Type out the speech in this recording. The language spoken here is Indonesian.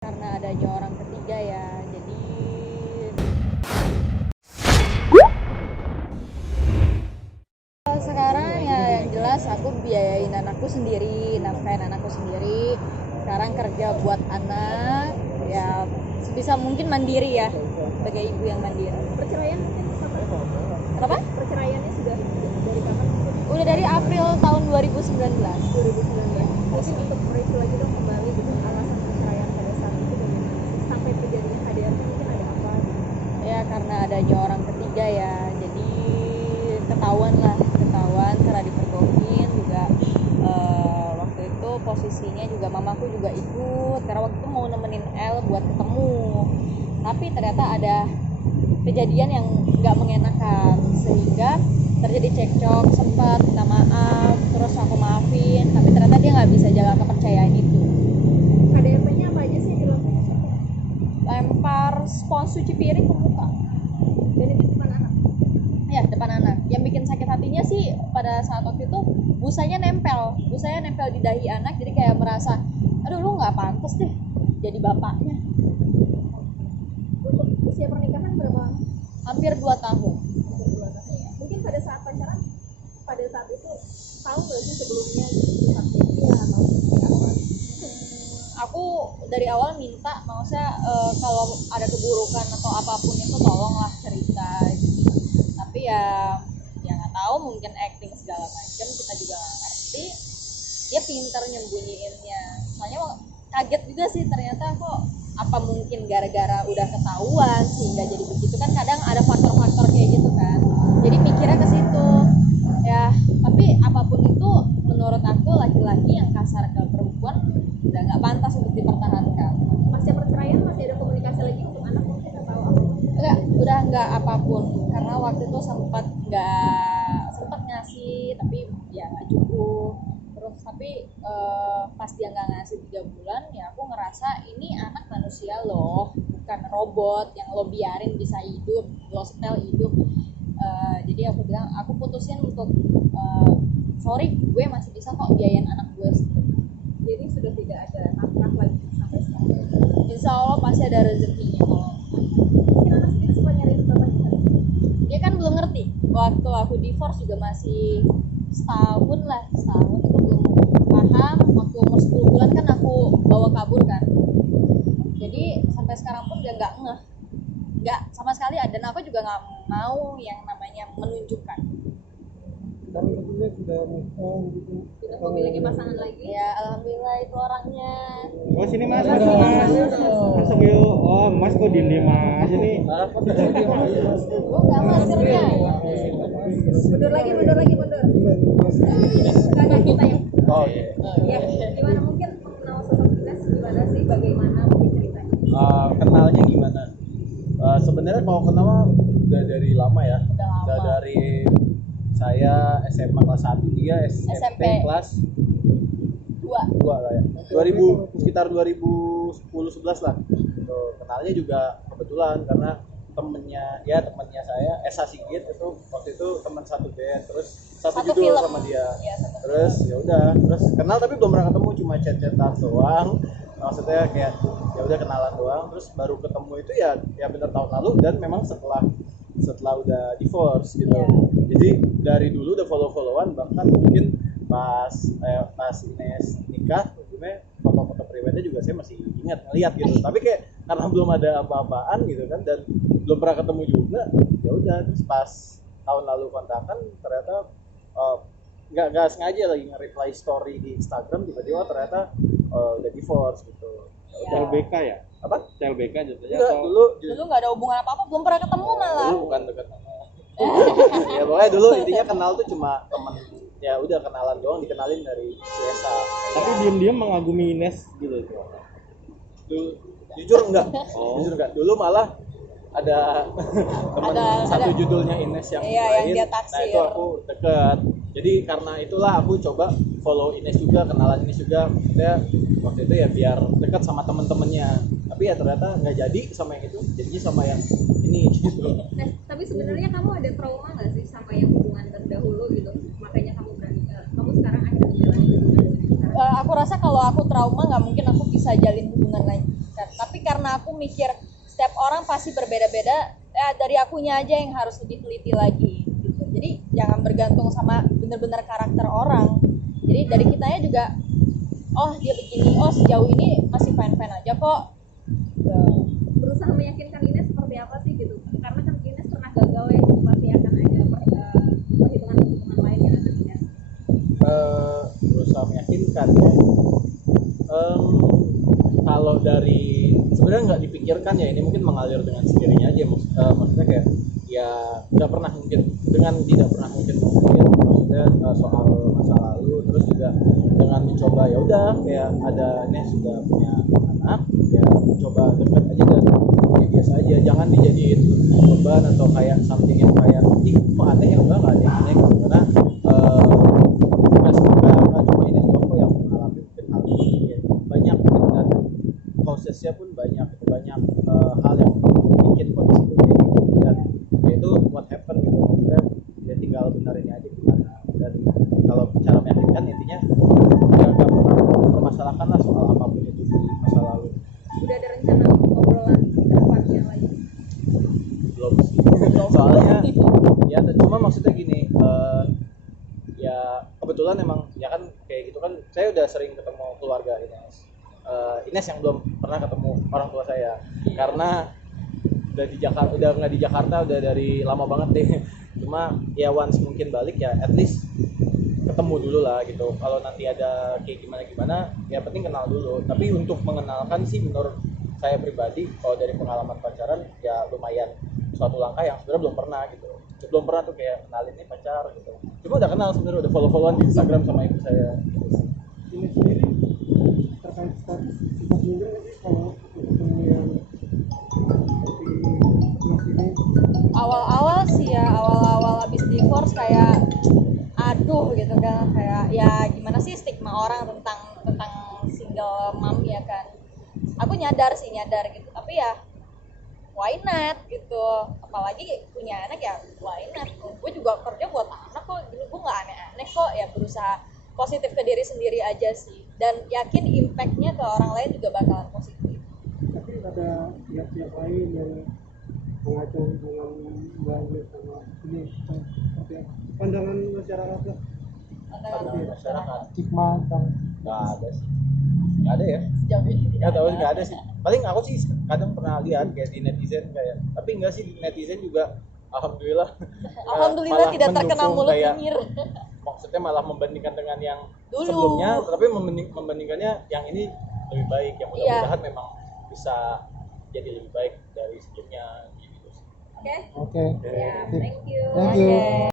Karena adanya orang ketiga ya, jadi sekarang ya yang jelas aku biayain anakku sendiri, nafkahin anakku sendiri. Sekarang kerja buat anak, ya sebisa mungkin mandiri ya, sebagai ibu yang mandiri. Perceraian mungkin kapan? Kenapa? Perceraiannya sudah dari kapan? Udah dari April tahun 2019. 2019. Mungkin untuk mereview lagi dong kembali gitu alasan perceraian pada saat itu bagaimana sampai terjadinya KDRT mungkin ada apa? Ya karena adanya orang ketiga ya, jadi ketahuan karena dipergokin juga. Waktu itu posisinya juga mamaku juga ikut karena waktu itu mau nemenin El buat ketemu, tapi ternyata ada kejadian yang nggak mengenakan sehingga terjadi cekcok, sempat minta maaf, terus aku maafin, tapi ternyata dia nggak bisa jaga kepercayaan itu. KDRT-nya apa aja sih dilakukan? Lempar spons cuci piring ke muka. Dan itu depan anak. Ya, depan anak. Yang bikin sakit hatinya sih pada saat waktu itu busanya nempel di dahi anak, jadi kayak merasa, aduh lu nggak pantas deh jadi bapaknya. Untuk usia pernikahan berapa? Hampir 2 tahun. Mungkin pada saat pacaran pada saat itu tahu nggak sih sebelumnya sifatnya dia atau seperti apa? Aku dari awal minta, maksudnya kalau ada keburukan atau apapun itu tolonglah cerita gitu. Tapi ya nggak tahu, mungkin acting segala macam, kita juga nggak ngerti. Dia pintar nyembunyiinnya, soalnya kaget juga sih ternyata kok, apa mungkin gara-gara udah ketahuan sehingga jadi begitu kan, kadang ada faktor-faktor kayak gitu kan, jadi mikirnya ke situ ya. Tapi apapun itu menurut aku laki-laki yang kasar ke perempuan udah nggak pantas untuk dipertahankan. Pasca perceraian masih ada komunikasi lagi untuk anak mungkin atau apa? Enggak, udah nggak apapun, karena waktu itu sempat ngasih tapi ya nggak cukup. Terus tapi pas dia nggak ngasih 3 bulan ya aku ngerasa ini anak manusia loh, bukan robot yang lo biarin bisa hidup, lo setel hidup. Jadi aku bilang, aku putusin untuk sorry, gue masih bisa kok biayain anak gue sendiri. Jadi sudah tidak ada nafkah lagi sampai sekarang. Insya Allah pasti ada rezekinya. Kalau Mungkin anak sendiri suka nyariin bapaknya nggak? dia kan belum ngerti, waktu aku divorce juga masih setahun itu belum paham. Waktu umur 10 bulan kan aku bawa kabur kan, jadi sampai sekarang pun dia nggak sama sekali. Dan aku juga nggak mau yang namanya menunjukkan. Dan tentunya sudah move on gitu. Sudah memiliki pasangan lagi? Ya alhamdulillah itu orangnya. Oh sini mas, masuk yuk. Oh mas kok diem aja nih? Bukan maskernya. Mundur lagi. Kakak kita yang. Oh iya. Ya, gimana mungkin mengenal sosok Ines gimana sih, bagaimana mungkin ceritanya? Kenalnya gimana? Sebenarnya kalau kenal udah dari lama ya. Udah lama. Udah dari saya SMA kelas 1, dia SMP kelas 2 lah ya. 2000 sekitar 2010-11 lah. Tuh, kenalnya juga kebetulan karena temennya saya Esa Sigit itu waktu itu teman satu band, terus satu judul film sama dia. ya, Terus ya udah, terus kenal tapi belum pernah ketemu, cuma chat-chatan doang. Maksudnya kayak ya udah kenalan doang, terus baru ketemu itu ya bener tahun lalu, dan memang setelah udah divorce gitu. Jadi dari dulu udah follow-followan, bahkan mungkin pas Ines nikah sebenarnya foto-foto pribadinya juga saya masih ingat ngeliat gitu. Tapi kayak karena belum ada apa-apaan gitu kan, dan belum pernah ketemu juga, ya udah. Terus pas tahun lalu kontakan, ternyata nggak sengaja lagi nge-reply story di Instagram, tiba-tiba ternyata udah divorce gitu. LBK ya? Apa? LBK jatuhnya Enggak, atau dulu nggak ada hubungan apa-apa, belum pernah ketemu malah. dulu bukan dekat sama. Ya pokoknya dulu intinya kenal tuh cuma temen, ya udah kenalan doang, dikenalin dari Esa. tapi diam-diam mengagumi Ines gitu. Dulu jujur enggak. Dulu malah ada teman satu judulnya Ines yang yang lain. dia taksir. Nah itu aku deket. Jadi karena itulah aku coba follow Ines juga, kenalan Ines juga. Maksudnya waktu itu ya biar dekat sama temen-temennya. Tapi ya ternyata nggak jadi sama yang itu, jadinya sama yang ini gitu. Nah, tapi sebenarnya kamu ada trauma nggak sih sama yang hubungan terdahulu gitu? Makanya kamu berani, kamu sekarang akhirnya menjalani hubungan dengan sekarang. Aku rasa kalau aku trauma nggak mungkin aku bisa jalin hubungan lagi, konsisten. Tapi karena aku mikir setiap orang pasti berbeda-beda, ya dari akunya aja yang harus lebih teliti lagi gitu. Jadi jangan bergantung sama bener-bener karakter orang. Jadi dari kitanya juga, oh dia begini, oh sejauh ini masih fine-fine aja kok gitu. Berusaha meyakinkan Ines seperti apa sih gitu, karena kan Ines pernah gagal ya, gitu. Pasti akan ada perhitungan-perhitungan lain yang akan Ines Berusaha meyakinkan ya. Kalau dari sebenarnya nggak dipikirkan ya, ini mungkin mengalir dengan sendirinya aja. Maksudnya kayak ya nggak pernah mungkin dengan tidak pernah mungkin maksudnya soal masa lalu, terus juga dengan mencoba ya udah kayak ada Nes sudah punya anak ya coba dekat aja dan ya biasa aja, jangan dijadiin beban atau kayak something yang kayak ih kok aneh ya, enggak ada yang aneh gitu. Karena nggak cuma ini doang kok yang mengalami mungkin hal ini ya, banyak gitu, dan prosesnya pun banyak gitu, banyak hal yang bikin kondisi itu kayak gitu, dan ya itu what happened gitu. Maksudnya ya tinggal benerin aja gimana, dan kalau cara meyakinkan intinya ya nggak pernah mempermasalahkan lah soal apapun itu di masa lalu. udah ada rencana obrolan kedepannya lagi. Belum sih soalnya ya cuma maksudnya gini, ya kebetulan emang ya kan kayak gitu kan, saya udah sering ketemu keluarga Ines yang belum pernah ketemu orang tua saya karena udah di Jakarta, udah nggak di Jakarta udah dari lama banget deh. Cuma ya once mungkin balik ya at least ketemu dulu lah gitu. Kalau nanti ada kayak gimana ya penting kenal dulu. Tapi untuk mengenalkan sih menurut saya pribadi kalau dari pengalaman pacaran ya lumayan suatu langkah yang sebenarnya belum pernah gitu. Belum pernah tuh kayak kenalin nih pacar gitu. Cuma udah kenal sebenarnya, udah follow-followan di Instagram sama ibu saya gitu sih. Ini sendiri terkait status sempat minder nggak sih kalau ketemu yang seperti Mas ini? Awal-awal sih ya, awal-awal abis divorce kayak aduh gitu kan, kayak ya gimana sih stigma orang tentang single mom ya kan. Aku nyadar gitu, tapi ya why not gitu, apalagi punya anak ya why not. Gue juga kerja buat anak kok, gue nggak aneh-aneh kok, ya berusaha positif ke diri sendiri aja sih, dan yakin impactnya ke orang lain juga bakalan positif. Tapi ada pihak-pihak lain yang mengacau hubungan Mbak Ines sama ini seperti apa? Pandangan masyarakat lah, Pandangan masyarakat stigma tentang nggak ada sih, nggak ada ya. Sejauh ini Nggak tahu, nggak ada sih. Paling aku sih kadang pernah lihat kayak di netizen kayak, tapi enggak sih, di netizen juga alhamdulillah alhamdulillah malah tidak terkena mendukung, mulut kayak nyinyiir. maksudnya malah membandingkan dengan yang Dulu. sebelumnya, tapi membandingkannya yang ini lebih baik, yang mudah-mudahan memang bisa jadi lebih baik dari sebelumnya gitu sih. Oke. oke. Ya, thank you. Thank you. Oke.